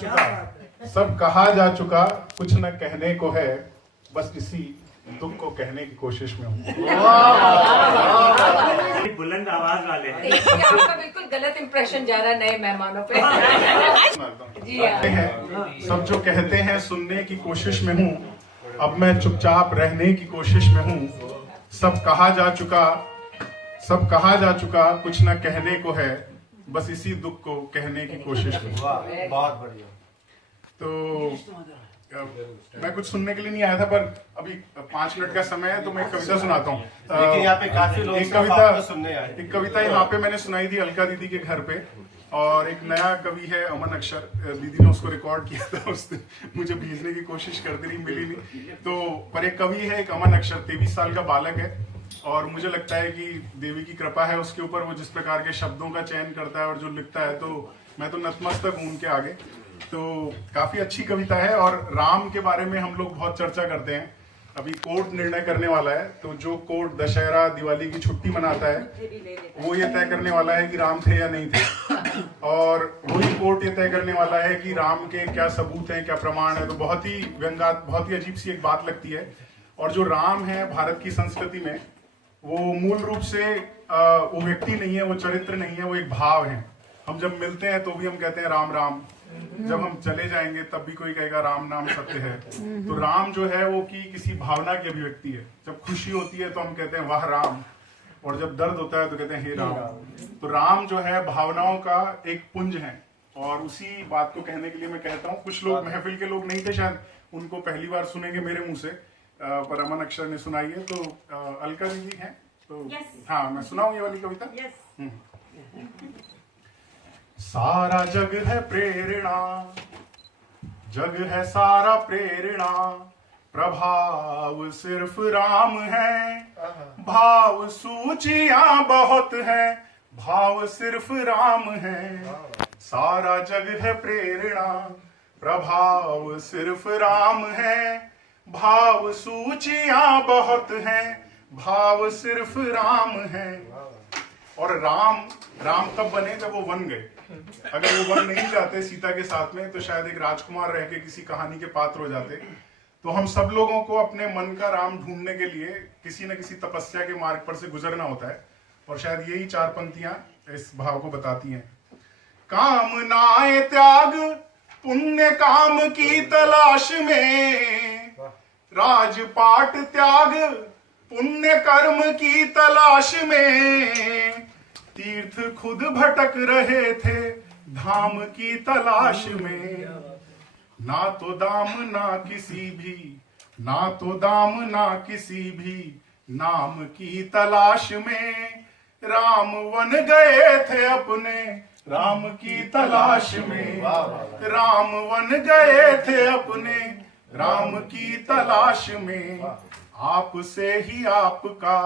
चुका, सब कहा जा चुका, कुछ न कहने को है, बस इसी दुख को कहने की कोशिश में हूँ। बुलंद आवाज वाले हैं। देखिए, आपका बिल्कुल गलत इंप्रेशन जा रहा है नए मेहमानों पे। जी हाँ। सब जो कहते हैं सुनने की कोशिश में हूँ, अब मैं चुपचाप रहने की कोशिश में हूँ। सब कहा जा चुका, सब कहा जा चुका, कुछ न कहने को है, बस इसी दुख को कहने की कोशिश में हूँ। बहुत बढ़िया। तो मैं कुछ सुनने के लिए नहीं आया था, पर अभी 5 मिनट का समय है तो मैं एक कविता सुनाता हूँ। लेकिन यहाँ पे काफी लोग एक सिर्फ कविता आपको सुनने आए। एक कविता यहाँ पे मैंने सुनाई थी अलका दीदी के घर पे, और एक नया कवि है अमन अक्षर, दीदी ने उसको रिकॉर्ड किया था, उसने मुझे भेजने की कोशिश करती रही, मिली नहीं। तो पर एक कवि है, एक अमन अक्षर, 23 साल का बालक है, और मुझे लगता है कि देवी की कृपा है उसके ऊपर। वो जिस प्रकार के शब्दों का चयन करता है और जो लिखता है, तो मैं तो नतमस्तक हूँ उनके आगे। तो काफी अच्छी कविता है, और राम के बारे में हम लोग बहुत चर्चा करते हैं। अभी कोर्ट निर्णय करने वाला है, तो जो कोर्ट दशहरा दिवाली की छुट्टी मनाता है वो ये तय करने वाला है कि राम थे या नहीं थे, और वही कोर्ट ये तय करने वाला है कि राम के क्या सबूत हैं, क्या प्रमाण है। तो बहुत ही अजीब सी एक बात लगती है। और जो राम है भारत की संस्कृति में, वो मूल रूप से वो व्यक्ति नहीं है, वो चरित्र नहीं है, वो एक भाव है। हम जब मिलते हैं तो भी हम कहते हैं राम राम, जब हम चले जाएंगे तब भी कोई कहेगा राम नाम सत्य है। तो राम जो है वो की किसी भावना की अभिव्यक्ति है। जब खुशी होती है तो हम कहते हैं वाह राम, और जब दर्द होता है तो कहते हैं हे राम। तो राम जो है भावनाओं का एक पुंज है, और उसी बात को कहने के लिए मैं कहता हूँ। कुछ लोग महफिल के लोग नहीं थे शायद, उनको पहली बार सुनेंगे मेरे मुंह से, पर अमन अक्षर ने सुनाई है। तो अलका दीदी है, तो हाँ मैं सुनाऊं ये वाली कविता। सारा जग है प्रेरणा, जग है सारा प्रेरणा, प्रभाव सिर्फ राम है, भाव सूचियां बहुत है, भाव सिर्फ राम है। सारा जग है प्रेरणा, प्रभाव सिर्फ राम है, भाव सूचियां बहुत है, भाव सिर्फ राम है। और राम तब बने जब वो वन गए। अगर वो वन नहीं जाते सीता के साथ में, तो शायद एक राजकुमार रह के किसी कहानी के पात्र हो जाते। तो हम सब लोगों को अपने मन का राम ढूंढने के लिए किसी न किसी तपस्या के मार्ग पर से गुजरना होता है, और शायद यही 4 पंक्तियां इस भाव को बताती हैं। कामनाएं त्याग पुण्य काम की तलाश में, राजपाट त्याग पुण्य कर्म की तलाश में, तीर्थ खुद भटक रहे थे धाम की तलाश में। ना तो दाम ना किसी भी, ना तो दाम ना किसी भी नाम की तलाश में, राम वन गए थे अपने राम की तलाश में। राम वन गए थे अपने राम की तलाश में। आपसे ही आपका,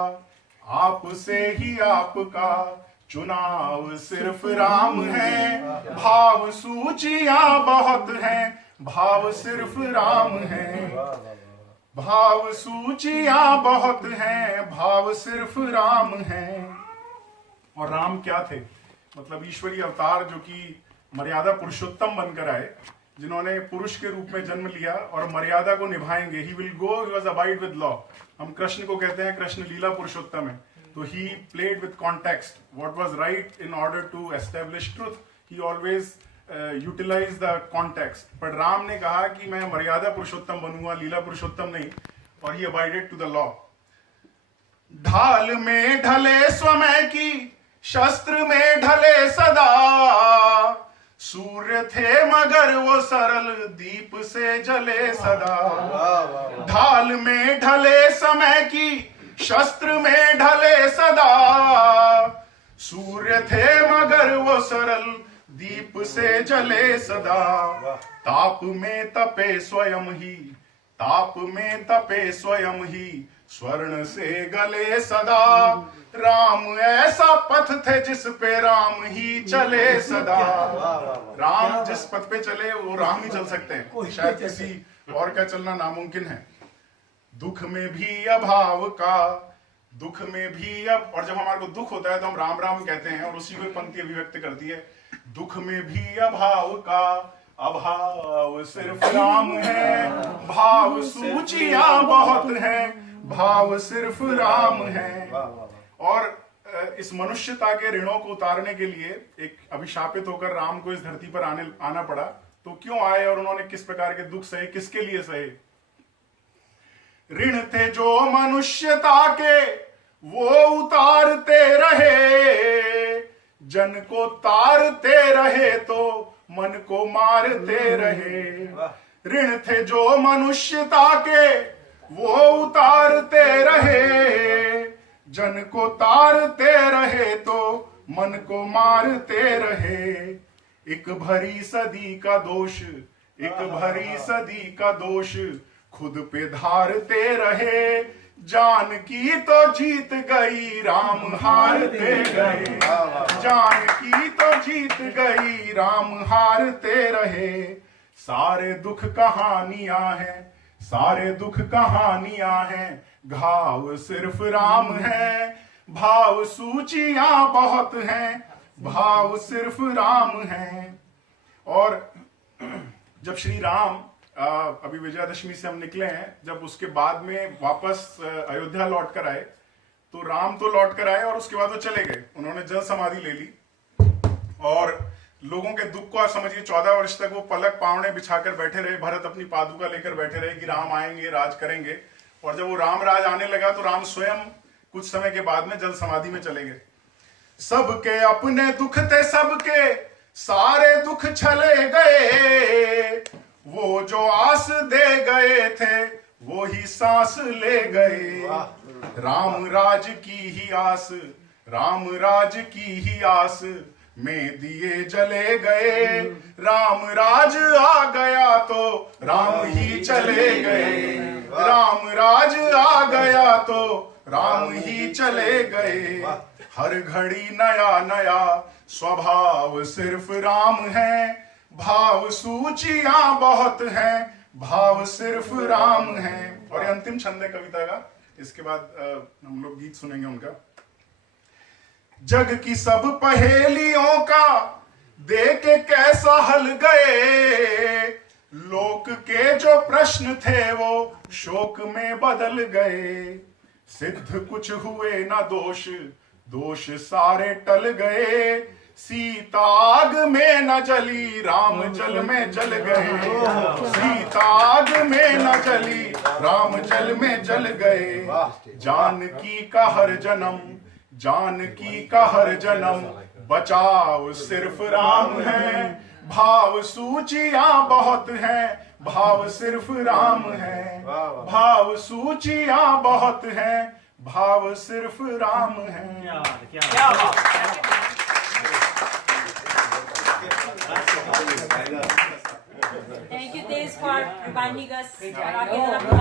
आपसे ही आपका चुनाव सिर्फ राम है, भाव सूचियां बहुत हैं, भाव सिर्फ राम है। भाव सूचियां बहुत हैं, भाव सिर्फ राम है। और राम क्या थे? मतलब ईश्वरीय अवतार जो कि मर्यादा पुरुषोत्तम बनकर आए, जिन्होंने पुरुष के रूप में जन्म लिया और मर्यादा को निभाएंगे। He will go, he was abide with law. हम कृष्ण को कहते हैं कृष्ण लीला पुरुषोत्तम है, तो he played with context, what was right in order to establish truth. He always utilize the context. पर राम ने कहा कि मैं मर्यादा पुरुषोत्तम बनूंगा, लीला पुरुषोत्तम नहीं, और ही अबाइडेड टू द लॉ। ढाल में ढले स्वमय की, शस्त्र में ढले सदा, सूर्य थे मगर वो सरल दीप से जले सदा। ढाल में ढले समय की, शस्त्र में ढले सदा, सूर्य थे मगर वो सरल दीप से जले सदा। ताप में तपे स्वयं ही, ताप में तपे स्वयं ही, स्वर्ण से गले सदा। राम ऐसा पथ थे जिस पे राम ही चले सदा। राम जिस पथ पे चले वो राम ही चल सकते हैं, शायद किसी और का चलना नामुमकिन है। दुख में भी अभाव का, दुख में भी अब, और जब हमारे को दुख होता है तो हम राम राम कहते हैं, और उसी को पंक्ति अभिव्यक्त करती है। दुख में भी अभाव का, अभाव सिर्फ राम है, भाव सूचियां बहुत हैं, भाव सिर्फ राम है। और इस मनुष्यता के ऋणों को उतारने के लिए एक अभिशापित होकर राम को इस धरती पर आना पड़ा। तो क्यों आए और उन्होंने किस प्रकार के दुख सहे, किसके लिए सहे? ऋण थे जो मनुष्यता के वो उतारते रहे, जन को तारते रहे तो मन को मारते रहे। ऋण थे जो मनुष्यता के वो उतारते रहे, जन को तारते रहे तो मन को मारते रहे। एक भरी सदी का दोष, एक भरी सदी का दोष खुद पे धारते रहे। जानकी तो जीत गई, राम हारते गए। जानकी तो जीत गई, राम हारते रहे। सारे दुख कहानियां हैं, सारे दुख कहानियां हैं, घाव सिर्फ राम है। भाव सूचियां बहुत हैं, भाव सिर्फ राम है। और जब श्री राम अभी विजयादशमी से हम निकले हैं, जब उसके बाद में वापस अयोध्या लौट कर आए, तो राम तो लौट कर आए और उसके बाद वो चले गए। उन्होंने जल समाधि ले ली और लोगों के दुख को आप समझिए 14 वर्ष तक वो पलक पावने बिछाकर बैठे रहे। भरत अपनी पादुका लेकर बैठे रहे कि राम आएंगे, राज करेंगे। और जब वो राम राज आने लगा तो राम स्वयं कुछ समय के बाद में जल समाधि में चले गए। सबके अपने दुख थे, सबके सारे दुख चले गए। वो जो आस दे गए थे वो ही सांस ले गए। राम राज की ही आस, राम राज की ही आस में दिए जले गए। राम राज आ गया तो राम ही चले गए। राम राज आ गया तो राम ही चले गए। हर घड़ी नया नया स्वभाव सिर्फ राम है। भाव सूचियां बहुत हैं, भाव सिर्फ राम है। और ये अंतिम छंद है कविता का। इसके बाद हम लोग गीत सुनेंगे उनका। जग की सब पहेलियों का देख के कैसा हल गए। लोक के जो प्रश्न थे वो शोक में बदल गए। सिद्ध कुछ हुए ना दोष, दोष सारे टल गए। सीता आग में न जली, राम जल में जल गए। सीता आग में न जली, राम जल में जल गए। जानकी का हर जन्म, जानकी का हर जन्म बचाव सिर्फ राम है। भाव सूचियां बहुत हैं, भाव सिर्फ राम है। भाव सूचियां बहुत हैं, भाव सिर्फ राम है। क्या बात। Thank you, Tej, for reminding us.